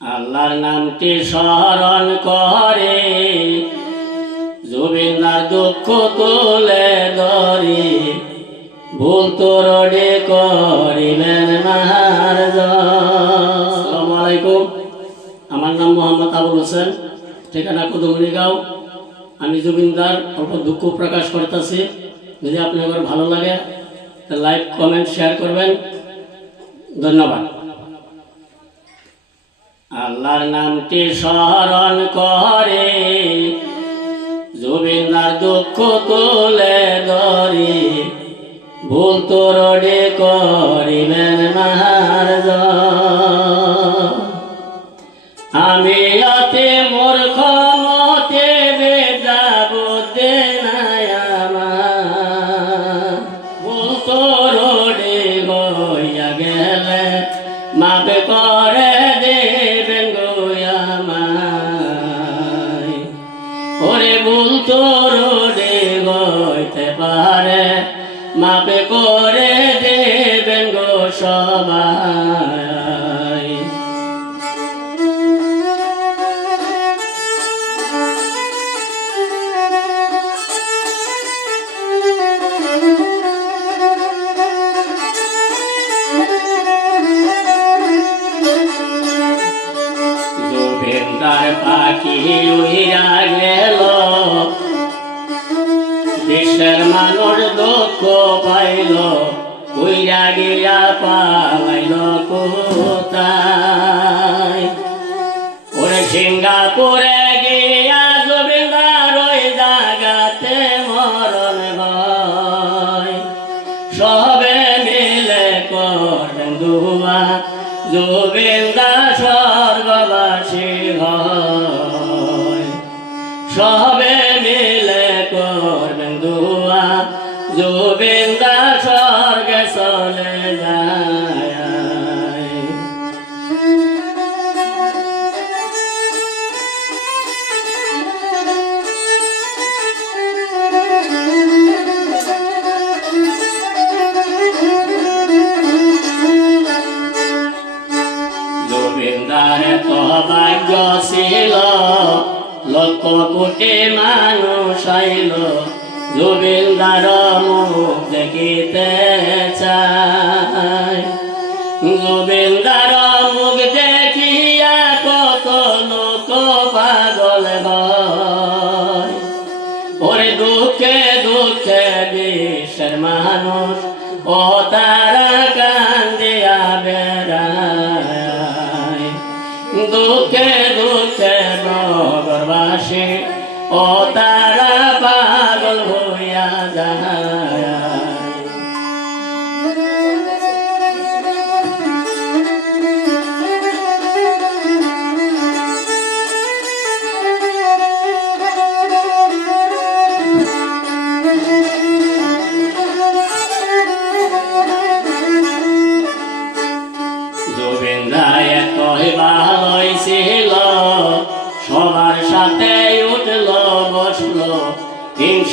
আল্লাহর নামটি স্মরণ করে। জুবিনার দুঃখ তুলে ধরি। ভুল তোরডে করিবেন আলাইকুম। আমার নাম মোহাম্মদ আবুল হোসেন। ঠিকানা কুদুমনি গাঁও। আমি জুবিনদার অল্প দুঃখ প্রকাশ করতেছি। যদি আপনাদের ভালো লাগে লাইক, কমেন্ট, শেয়ার করবেন। ধন্যবাদ। আল্লাহর নামটি স্মরণ করে। জুবিনার দুঃখ তোলে ধরি। ভুল তোরডে করিবেন মহার আমি মাপে করে দেবেন গো সবাই। গোবিন্দার পাখি উড়িয়া গেল দুঃখ পাইল উইরা গিয়া পালাইল কোথায়? ওরে সিঙ্গাপুরে গিয়া গোবিন্দার ওই জাগাতে মরণ ভয় সবে মিলে জুবিন্দা স্বর্গবাসী হয়। সবে গোবিন্দার তো ভাগ্য ছিল, লক্ষ কোটি মানুষ আইল। গোবিন্দার মুখ দেখিতে চায় গোবিন্দার মুখ দেখিয়া কত লোক পাগল হয়। ওরে দুঃখে দুঃখে বিশ্বের মানুষ, ও তারা দুঃখে দুঃখে নগরবাসী ও তারা পাগল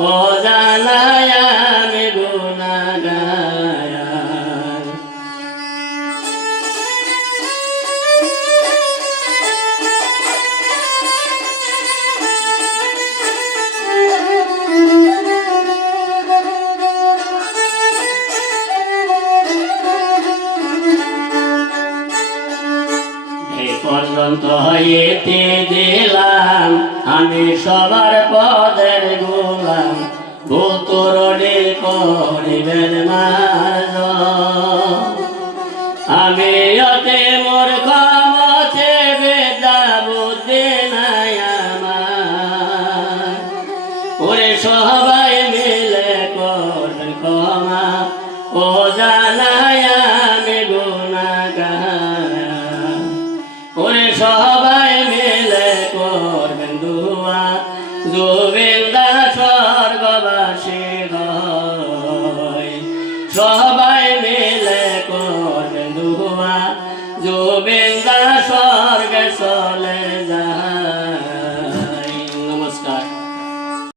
ও জানাই আমি হইতে দিলাম আমি সবার পদের গোলাম। ভূতরণে করিবেন মার আমি অতে মোর ক্ষমতে বেদা বুদ্ধি নাই আমার। ওরে সবাই মিলে করবেন ক্ষমা। ও